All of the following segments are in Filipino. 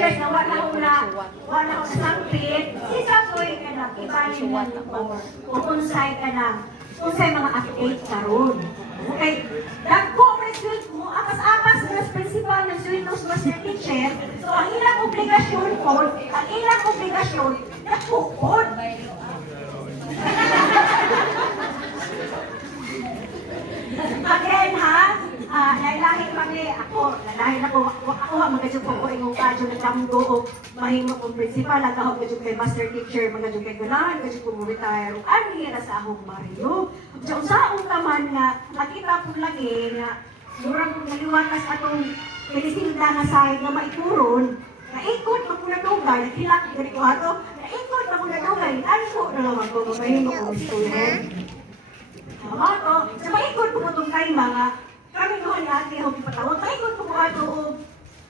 teachers na wala ko sampit, sisaboy ka na, ibalin mo kung unsay ka na, unsay mga athlete karon. Okay, dagko ang result mo, apas-apas na principal ng Suitos Master Teacher, so ang ilang obligasyon po, nagpukod. Again ha, lahi kami, ako ang magajug ko ingong kadyo na damgo o mahimo kong principal, agahog kajug kay master teacher, magajug kay gunahan, kajug kong retire, ano hira sa akong Mario. Diyan sa akong kaman nga, nakita po lagi nga, murang kong naliwatas atong pinisilda nga sahig na maituron, naikot ako na dugay, nakilak gani ko ato, naikot ako na dugay, ano ko na naman ko, mahimo kong student. Ako, sa maikot ko itong kay mga, kami doon ni ate ako ipatawag, maikot ko ato o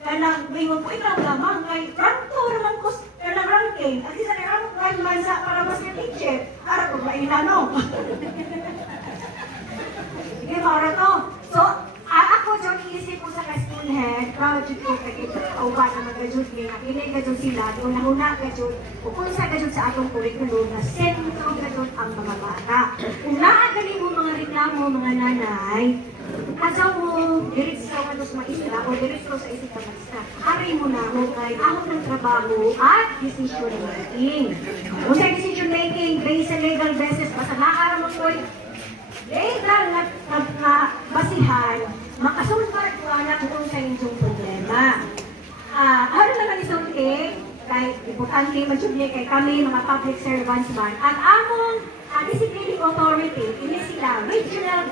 kanang mingon po ikaw lamang kay ranto naman ko kanang ranking, at isa na rank man sa para mas yung teacher, para ko mailano. Sige, para to. So, ako dyan iisip ko sa ka-school head, project ko kay kauban na mag-adjud niya, pinay ka dyan sila, una-una ka dyan, pupunsa ka dyan sa atong curriculum na sentro ka dyan ang mga bata. Kung naagaling mo mga reklamo, mga nanay, asaw mo, diretso ka doon sa maestra o diretso sa isip ka maestra, aray mo na mo kay ahon ng trabaho at decision making. Kung sa decision making, based sa legal basis, basta naaraw mo ko legal na basihan, makasunod para ko anak kung sa inyong problema. Ano naman isulti, kay importante masyudli kay kami, mga public servants man, ang among disciplining authority, ini sila, regional